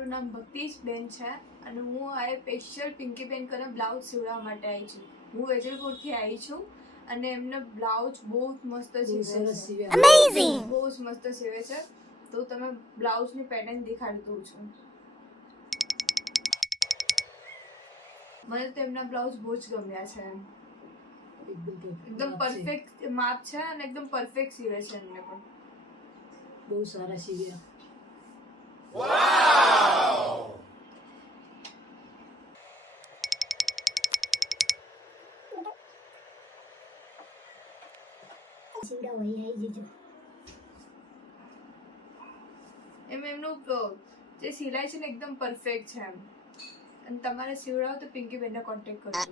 મારું નામ ભક્તિશ બેન છે અને હું આ સ્પેશિયલ પિંકી બેન કરીને બ્લાઉઝ સીવડાવવા માટે આવી છું. હું વેજલપુરથી આવી છું અને એમને બ્લાઉઝ બહુ જ મસ્ત સીવે છે. અમેઝિંગ! બહુ જ મસ્ત સીવે છે. તો તમે બ્લાઉઝની પેટર્ન દેખાડી દઉં છું. મને તો એમના બ્લાઉઝ બહુ જ ગમ્યા છે. એકદમ પરફેક્ટ માપ છે અને એકદમ પરફેક્ટ સીવે છે. એમને પણ બહુ સારા સીવ્યા. વાવ! સીવડાવો અહીં આવી જજો. એમનું જે સિલાઈ છે ને એકદમ પરફેક્ટ છે એમ. અને તમારે સીવડાવો તો પિંકી બેનને કોન્ટેક્ટ કરજો.